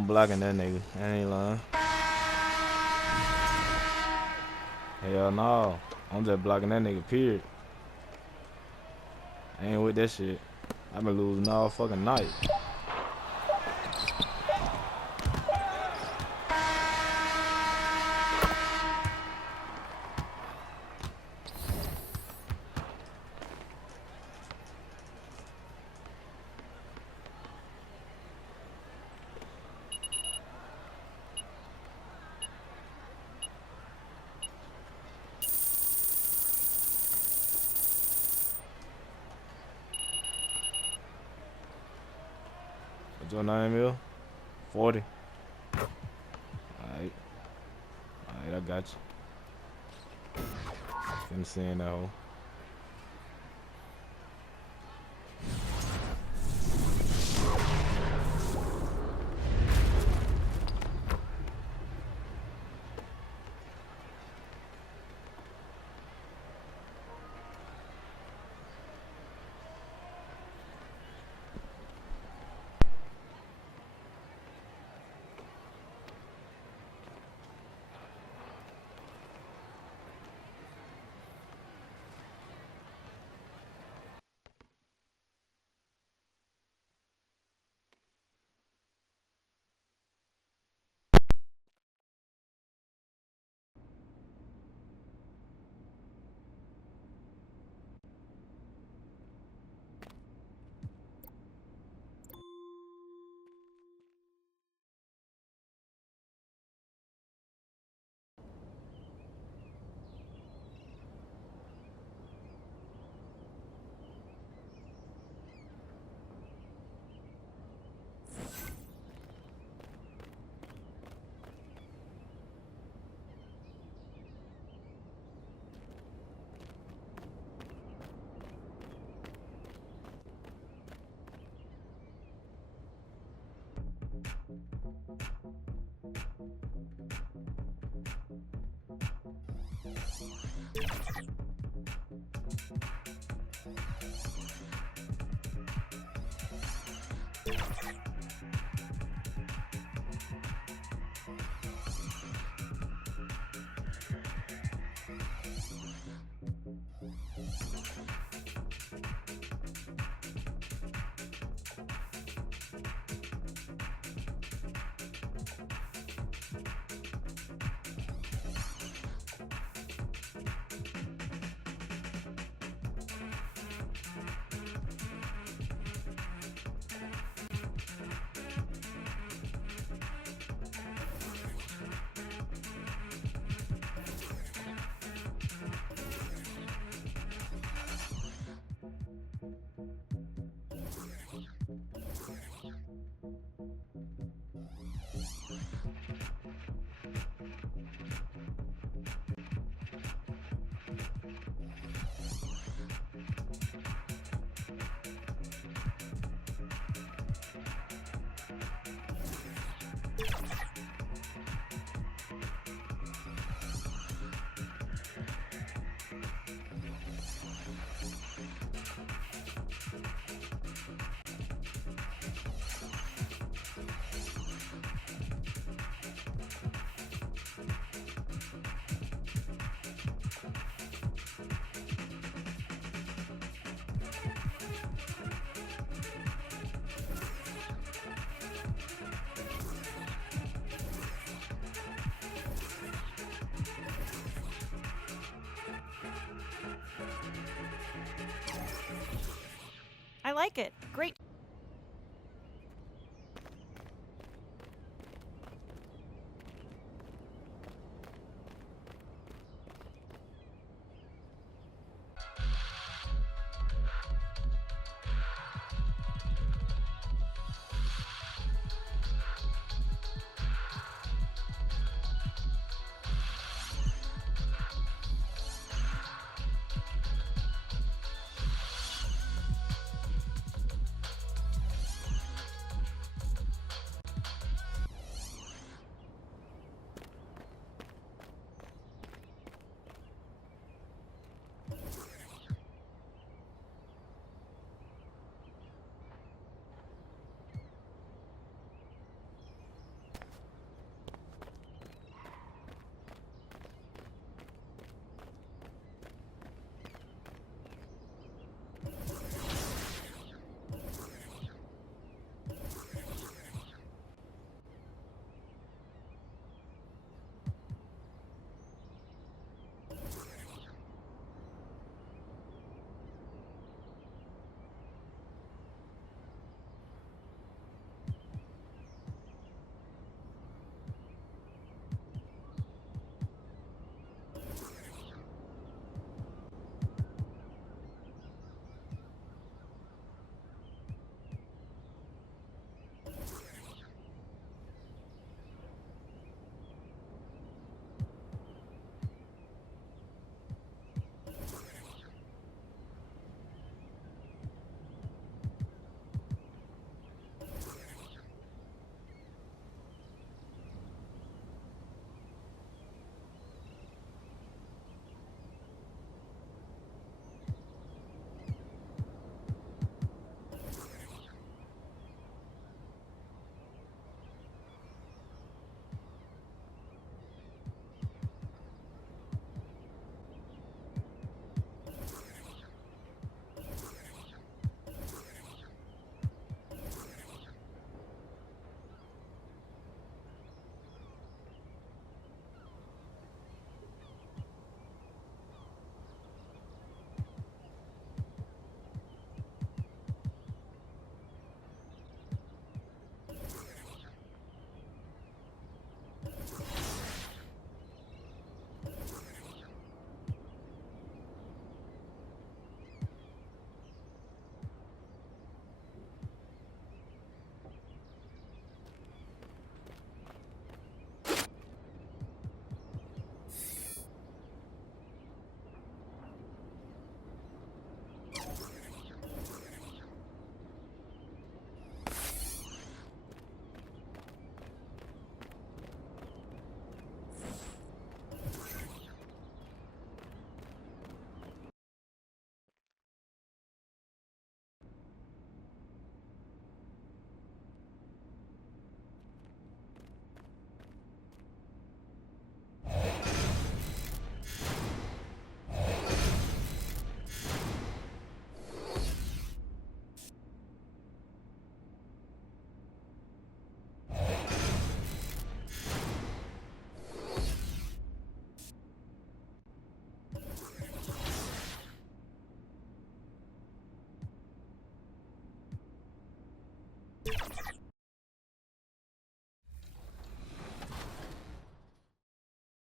I'm blocking that nigga. I ain't lying. Hell no. I'm just blocking that nigga, period. I ain't with that shit. I been losing all fucking night. What's your name, Will? 40. Alright. Alright, I got you. Finna send that hoe. I like it. Great.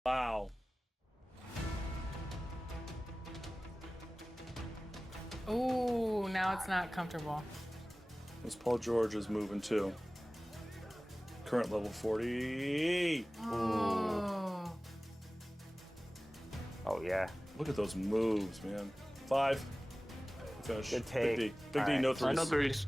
Wow. Ooh, now it's not comfortable. This Paul George is moving too. Current level 40. Oh. Oh, yeah. Look at those moves, man. 5. Finish. Good take. Big D. Big D, All no right. threes. No threes.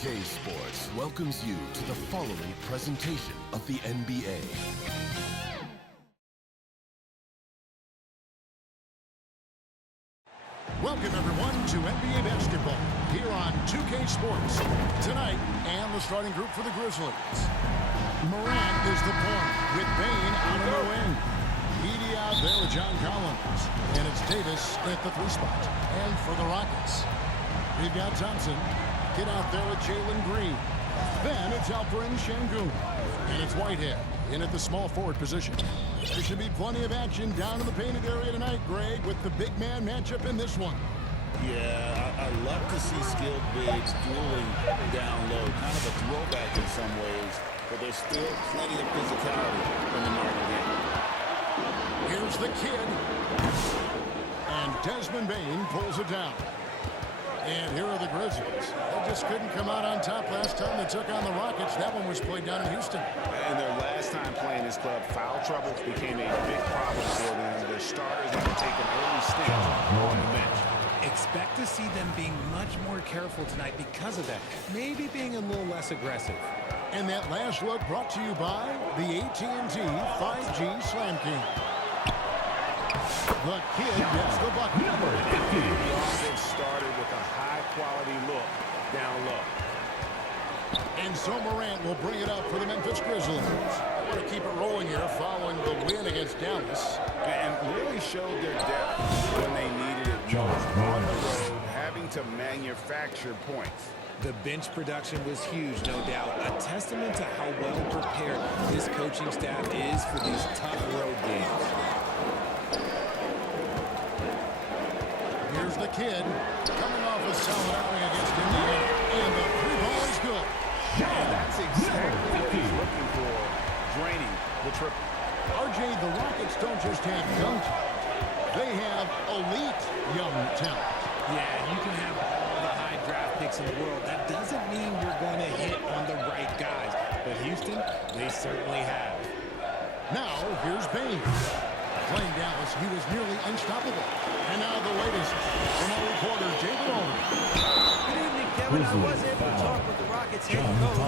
K Sports welcomes you to the following presentation of the NBA. Welcome, everyone, to NBA basketball here on 2K Sports. Tonight, and the starting group for the Grizzlies. Morant is the point, with Bane out on the wing. Edey out there with John Collins. And it's Davis at the 3 spot. And for the Rockets, we've got Thompson. Get out there with Jalen Green. Then it's Alperen Sengun. And it's Whitehead in at the small forward position. There should be plenty of action down in the painted area tonight, Greg, with the big man matchup in this one. Yeah, I love to see skilled bigs dueling down low. Kind of a throwback in some ways, but there's still plenty of physicality in the modern game. Here's the kid. And Desmond Bane pulls it down. And here are the Grizzlies. They just couldn't come out on top last time they took on the Rockets. That one was played down in Houston. And their last time playing this club, foul trouble became a big problem for them. Their starters had to take an early stint on the bench. Expect to see them being much more careful tonight because of that. Maybe being a little less aggressive. And that last look brought to you by the AT&T 5G Slam King. The kid gets the bucket. The offense started with a high-quality look down low. And so Morant will bring it up for the Memphis Grizzlies. They want to keep it rolling here following the win against Dallas. And really showed their depth when they needed it most. On the road, having to manufacture points. The bench production was huge, no doubt. A testament to how well prepared this coaching staff is for these tough road games. Here's the kid coming off a solid outing against Indiana. And the 3-ball is good. And that's exactly what he's looking for. Draining the triple. RJ, the Rockets don't just have young talent. They have elite young talent. Yeah, you can have all the high draft picks in the world. That doesn't mean you're going to hit on the right guys. But Houston, they certainly have. Now, here's Bane. Playing Dallas, he was nearly unstoppable. And now the latest from our reporter, David Aldridge. Good evening, Kevin. I was able to talk with the Rockets head coach.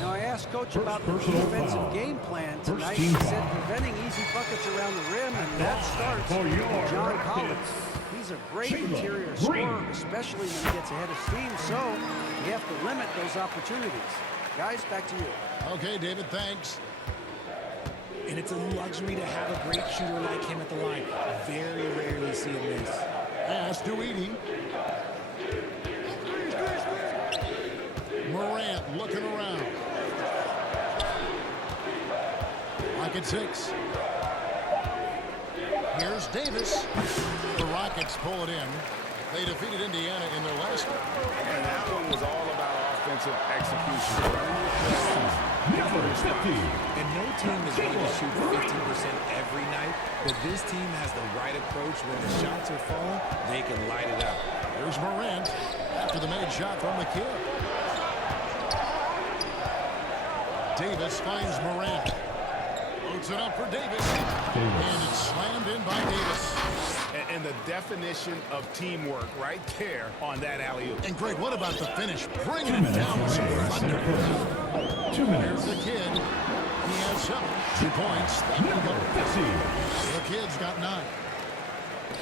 Now, I asked Coach about the defensive game plan tonight. He said preventing easy buckets around the rim, and that starts with John Collins. He's a great interior scorer, especially when he gets ahead of steam, so you have to limit those opportunities. Guys, back to you. Okay, David, thanks. And it's a luxury to have a great shooter like him at the line. Very rarely see him miss. Pass to Edey. Morant looking around. Rocket 6. Here's Davis. The Rockets pull it in. They defeated Indiana in their last one. And that one was all about offensive execution. And no team is going to shoot 15% every night, but this team has the right approach. When the shots are falling, they can light it up. Here's Morant after the made shot from the kid. Davis finds Morant. Loads it up for Davis. And it's slammed in by Davis. And the definition of teamwork right there on that alley-oop. And Greg, what about the finish? Bringing it down with some thunder. 2 minutes. Here's the kid. He has 7. 2 points. That will go. The kid's got 9.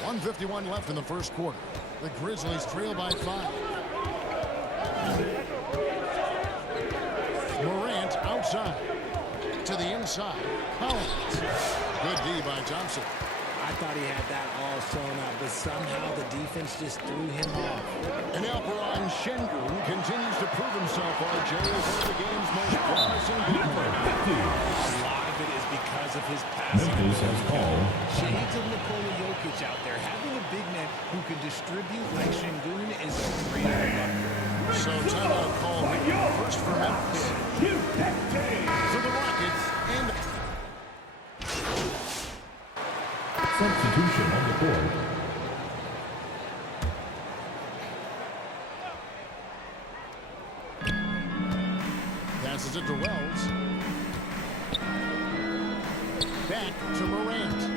1:51 left in the first quarter. The Grizzlies trail by 5. Morant outside. To the inside. Collins. Good D by Thompson. I thought he had that all sewn up, but somehow the defense just threw him off. And Alperen Sengun continues to prove himself, RJ, as one of the game's most promising big players. A lot of it is because because of his passing Memphis has ability. called Shades of Nikola Jokic out there. Having a big man who can distribute like Şengün is a great luxury. So timeout call here. First for Memphis. For the Rockets. And substitution on the court. passes it to Wells. Back to Morant.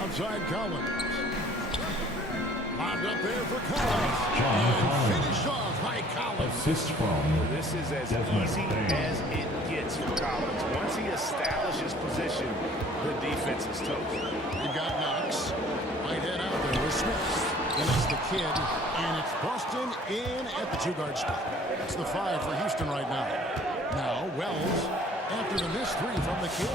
Outside Collins. Lobbed up there for Collins. And finished off by Collins. Assist from This is as Desmond easy Bain. as it gets for Collins. Once he establishes position, the defense is toast. You got Knox. Whitehead out there with Smith. And it's the kid. And it's Boston in at the two-guard spot. That's the 5 for Houston right now. Now Wells after the missed 3 from the kid.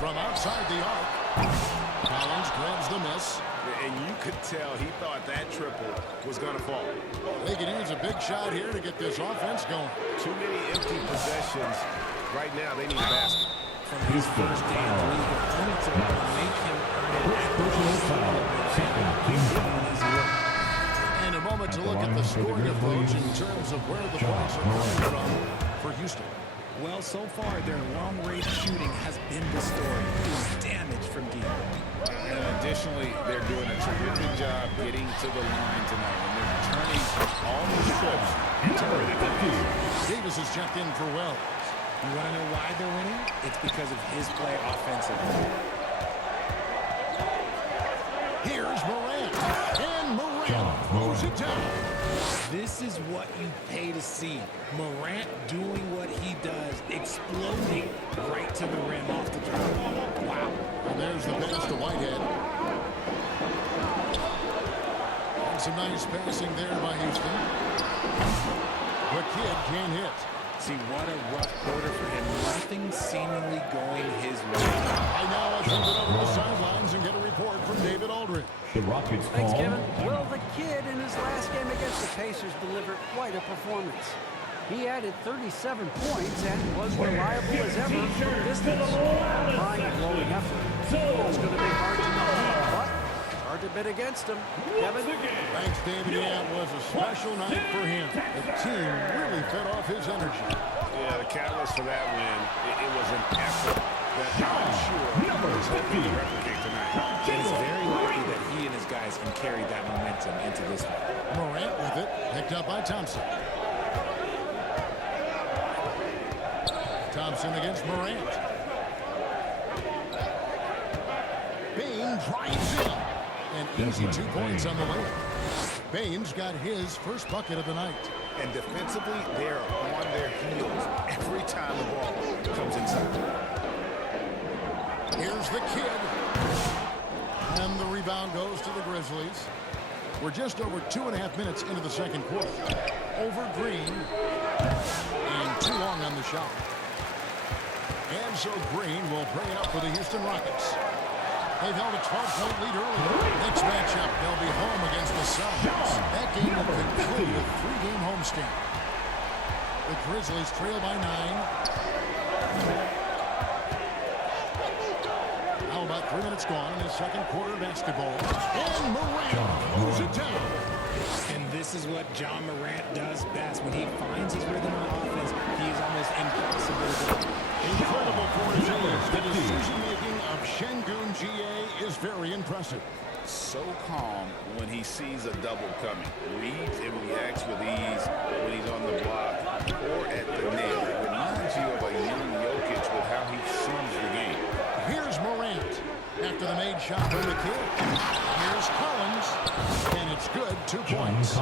From outside the arc, Collins grabs the miss. And you could tell he thought that triple was going to fall. They can use a big shot here to get this offense going. Too many empty possessions. Right now, they need a basket. From his first day in the league, opponents are going to make him earn it. Personal foul. Second team foul. And a moment to look at the scoring approach in terms of where the points are coming from for Houston. Well, so far, their long-range shooting has been the story. Doing damage from deep. And additionally, they're doing a terrific job getting to the line tonight. And they're turning all these trips into early points. Davis is checked in for Wells. You want to know why they're winning? It's because of his play offensively. Here's Morant. And Morant moves it down. This is what you pay to see. Morant doing what he does, exploding right to the rim off the dribble. Wow. And there's the pass to Whitehead. And some nice passing there by Houston. The kid can't hit. See, what a rough quarter for him. Nothing seemingly going his way. I now send it over to the sidelines and get a report from David Aldridge. The Rockets Thanks, call. Kevin. Well, the kid in his last game against the Pacers delivered quite a performance. He added 37 points and was reliable as ever from distance. Mind-blowing effort. It's going to be hard to know, but it's hard to bet against him. Kevin? Thanks, David. Yeah, it was a special night for him. The team really fed off his energy. Yeah, the catalyst for that win, it was an effort that I'm sure he's hoping to replicate tonight. It is very likely that he and his guys can carry that momentum into this one. Morant with it, picked up by Thompson. Thompson against Morant. Bain drives in. And easy 2 points on the way. Bain's got his first bucket of the night. And defensively, they're on their heels every time the ball comes inside. Here's the kid. And the rebound goes to the Grizzlies. We're just over 2.5 minutes into the second quarter. Over Green. And too long on the shot. And so Green will bring it up for the Houston Rockets. They've held a 12-point lead earlier. Next matchup, they'll be home against the Suns. That game will conclude a 3-game homestand. The Grizzlies trail by 9. Now about 3 minutes gone in the second quarter of basketball. And Morant moves it down. And this is what John Morant does best. When he finds his rhythm on offense, he is almost impossible to block. Incredible for his age. The decision-making of Şengün GA is very impressive. So calm when he sees a double coming. Reads and reacts with ease when he's on the block or at the nail. It reminds you of a young Jokic with how he sees the game. Here's Morant after the made shot from the kid. Here's Collins, and it's good. 2 points.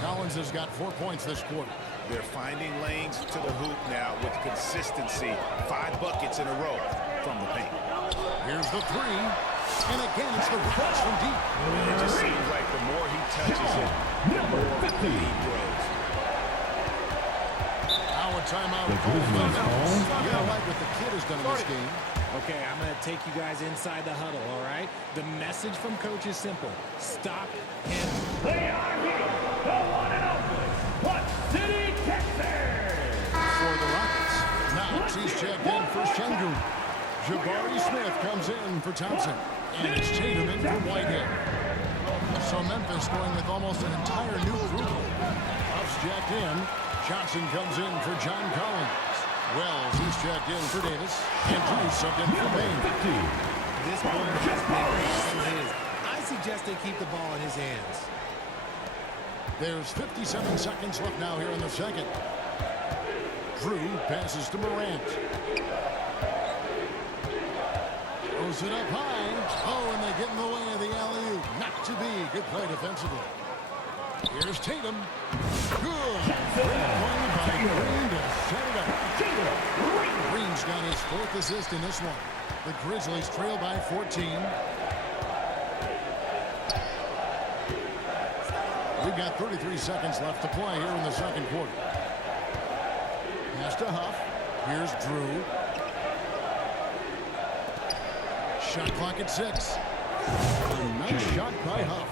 Collins has got 4 points this quarter. They're finding lanes to the hoop now with consistency. 5 buckets in a row from the paint. Here's the 3. And again, it's the pass from deep. It just seems like the more he touches it, the more he grows. Now a timeout called by Memphis. You know, like what the kid has done in this game. Okay, I'm going to take you guys inside the huddle, all right? The message from coach is simple. Stop him. They are here, the one and only Clutch City, Texas. Sengun. Jabari Smith comes in for Thompson. And it's Tatum in for Whitehead. So Memphis going with almost an entire new group. Ups jacked in. Johnson comes in for John Collins. Wells, he's checked in for Davis. And Drew subbed in for Payne. This corner has been his. I suggest they keep the ball in his hands. There's 57 seconds left now here in the second. Drew passes to Morant. Throws it up high. Oh, and they get in the way of the alley-oop. Not to be. Good play defensively. Here's Tatum. Good. Great play by Green to set it up. Green's got his 4th assist in this one. The Grizzlies trail by 14. We've got 33 seconds left to play here in the second quarter. Pass to Huff. Here's Drew. Shot clock at 6. A nice shot by Huff.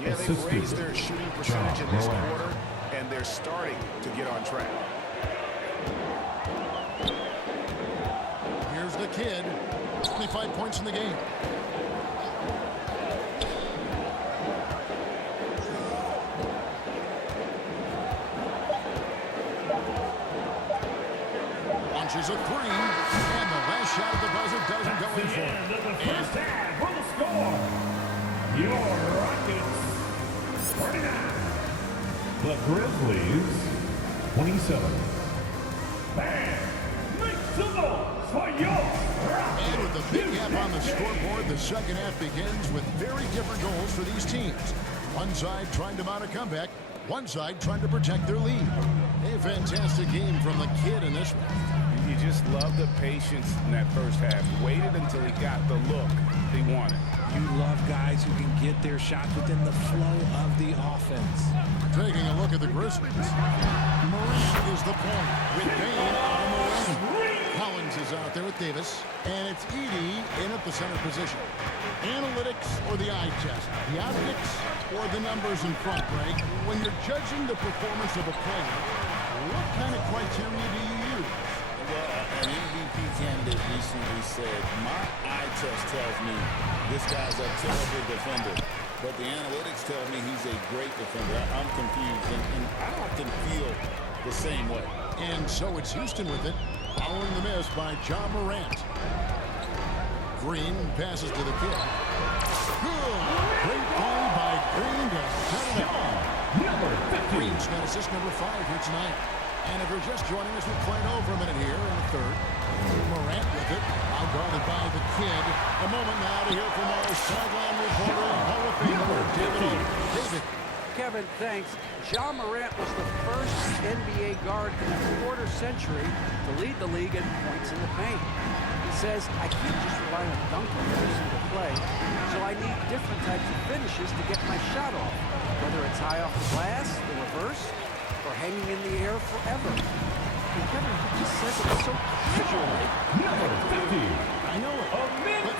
Yeah, they've raised their shooting percentage in this quarter, and they're starting to get on track. Here's the kid. 25 points in the game. Launches a 3, and the last shot at the buzzer doesn't go in for it. End of the first half for the score. Your Rockets 49. The Grizzlies 27. Bam! Make some noise for your Rockets. And with the big gap on the scoreboard, the second half begins with very different goals for these teams. One side trying to mount a comeback, one side trying to protect their lead. A fantastic game from the kid in this one. You just love the patience in that first half. Waited until he got the look he wanted. You love guys who can get their shots within the flow of the offense. Taking a look at the Grizzlies. Morant is the point with Bane on Morant. Collins is out there with Davis. And it's Edey in at the center position. Analytics or the eye test? The optics or the numbers in front, Greg? When you're judging the performance of a player, what kind of criteria do you use? Well, an MVP candidate recently said, my eye test tells me this guy's a terrible defender, but the analytics tell me he's a great defender. I'm confused, and I often feel the same way. And so it's Houston with it, following the miss by John Morant. Green passes to the kid. Good. Great play by Green to set it up. Green's got assist number 5 here tonight. And if you're just joining us, we're playing over a minute here in the third. Morant with it, now guarded by the kid. A moment now to hear from our sideline reporter, Hall of Famer David O. David. Kevin, thanks. Ja Morant was the first NBA guard in a quarter century to lead the league in points in the paint. He says, I can't just rely on dunking every single play, so I need different types of finishes to get my shot off, whether it's high off the glass, the reverse, or hanging in the air forever. And Kevin, he just says it so casually. Number 50. I know it. But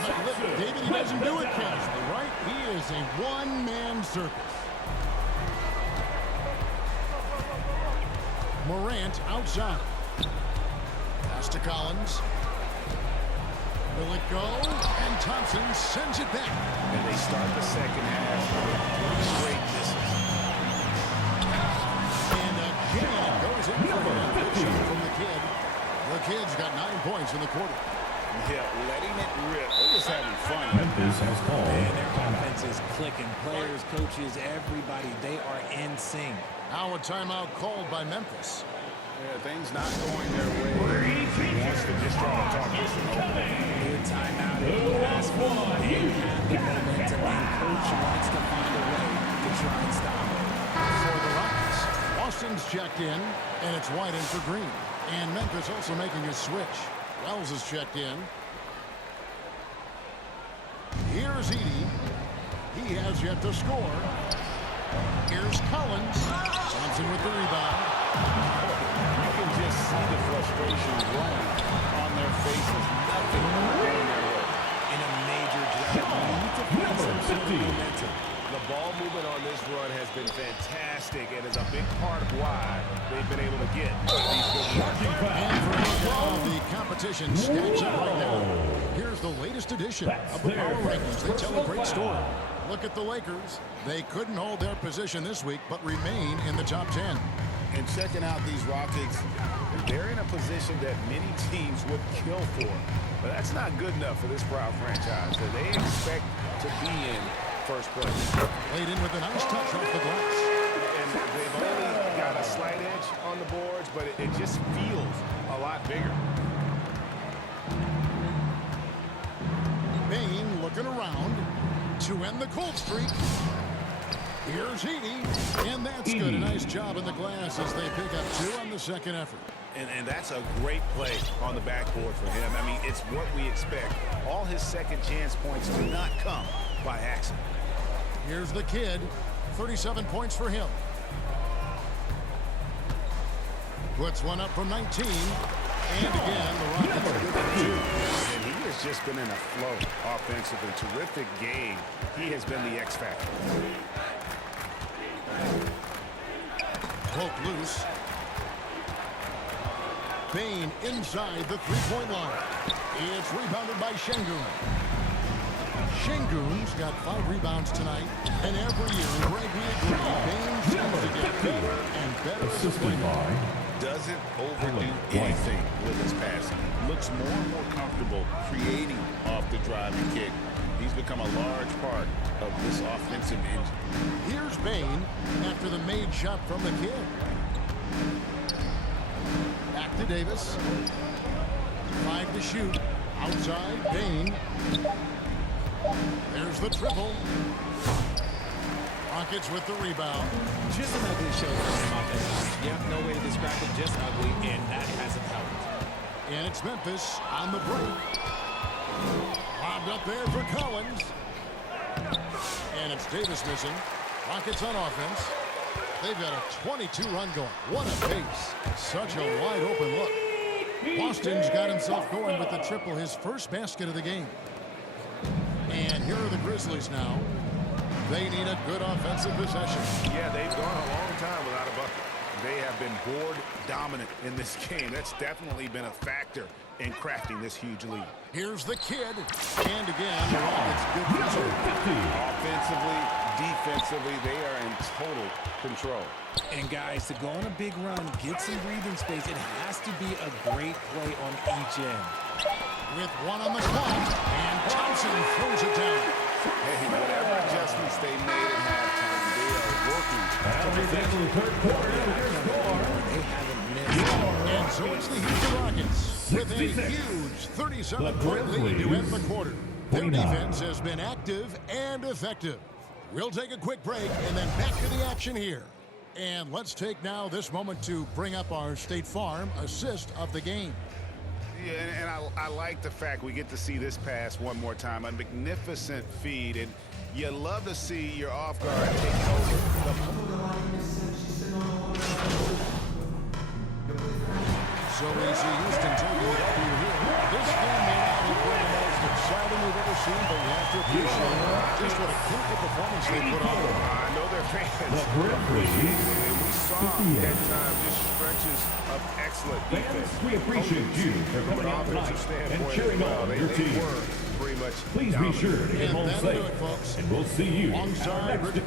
David, he doesn't do it casually, right? He is a one-man circus. Morant outside. Pass to Collins. Will it go? And Thompson sends it back. And they start the second half with 3 straight misses. And again, it goes in for him from the kid. The kid's got 9 points in the quarter. Yeah, letting it rip. They're just having fun. Memphis has called. And their offense is clicking. Players, coaches, everybody, they are in sync. Now a timeout called by Memphis. Yeah, things not going their way. He wants to just try to talk this one over. Good timeout. Last one. They have the momentum, and coach wants to find a way to try and stop it. For the Rockets, Austin's checked in, and it's White in for Green. And Memphis also making his switch. Wells is checked in. Here's Edey. He has yet to score. Here's Collins. Thompson with the rebound. You can just see the frustration growing on their faces. Nothing going their way. In a major drought, you need to find some sort of momentum. The ball movement on this this run has been fantastic and is a big part of why they've been able to get these good wins. And for a look at how the competition stacks up right now, here's the latest edition of the Power Rankings. They tell a great story. Look at the Lakers. They couldn't hold their position this week, but remain in the top 10. And checking out these Rockets, they're in a position that many teams would kill for. But that's not good enough for this proud franchise. So they expect to be in first place. Played in with a nice touch off the glass. And they've only got a slight edge on the boards, but it just feels a lot bigger. Bane looking around to end the cold streak. Here's Edey, and that's good. A nice job in the glass as they pick up 2 on the second effort. And that's a great play on the backboard for him. I mean, it's what we expect. All his second chance points do not come by accident. Here's the kid. 37 points for him. Puts one up from 19. And again, the Rockets are good for 2. And he has just been in a flow offensively. Terrific game. He has been the X factor. Poke loose. Bane inside the three-point line. It's rebounded by Şengün. Şengün's got 5 rebounds tonight. And every year, Greg, we agree, Bane seems to get better and better as a player. Doesn't overdo anything with his passing. Looks more and more comfortable creating off the driving kick. He's become a large part of this offensive engine. Here's Bane after the made shot from the kid. Back to Davis. 5 to shoot. Outside, Bane. There's the triple. Rockets with the rebound. Just an ugly show for him offensively. Yeah, no way to describe it, just ugly, and that hasn't helped. And it's Memphis on the break. Lobbed up there for Collins. And it's Davis missing. Rockets on offense. They've got a 22-run going. What a pace. Such a wide open look. Boston's got himself going with the triple, his first basket of the game. And here are the Grizzlies now. They need a good offensive possession. Yeah, they've gone a long time without a bucket. They have been board dominant in this game. That's definitely been a factor in crafting this huge lead. Here's the kid. And again, the Rockets good control. Offensively, defensively, they are in total control. And guys, to go on a big run, get some breathing space, it has to be a great play on each end. With 1 on the clock, and Thompson throws it down. Hey, whatever adjustments they made at halftime, they are working. The third quarter, They haven't missed. And so it's the Houston Rockets with a huge 37-point lead to end the quarter. Their defense has been active and effective. We'll take a quick break and then back to the action here. And let's take now this moment to bring up our State Farm assist of the game. Yeah, and I like the fact we get to see this pass one more time. A magnificent feed, and you love to see your off guard take over. So we see Houston taking the W here. This game may not have been the most exciting we've ever seen, but we have to appreciate just what a critical performance they put on. I know they're fans. The Grizzlies. And we saw at times just stretches of excellent defense. We appreciate you for From an coming out offensive tonight and standpoint cheering as well. on They your team. were pretty much Please be dominant. sure to get And home that'll do safe. it, folks. And we'll see you Alongside next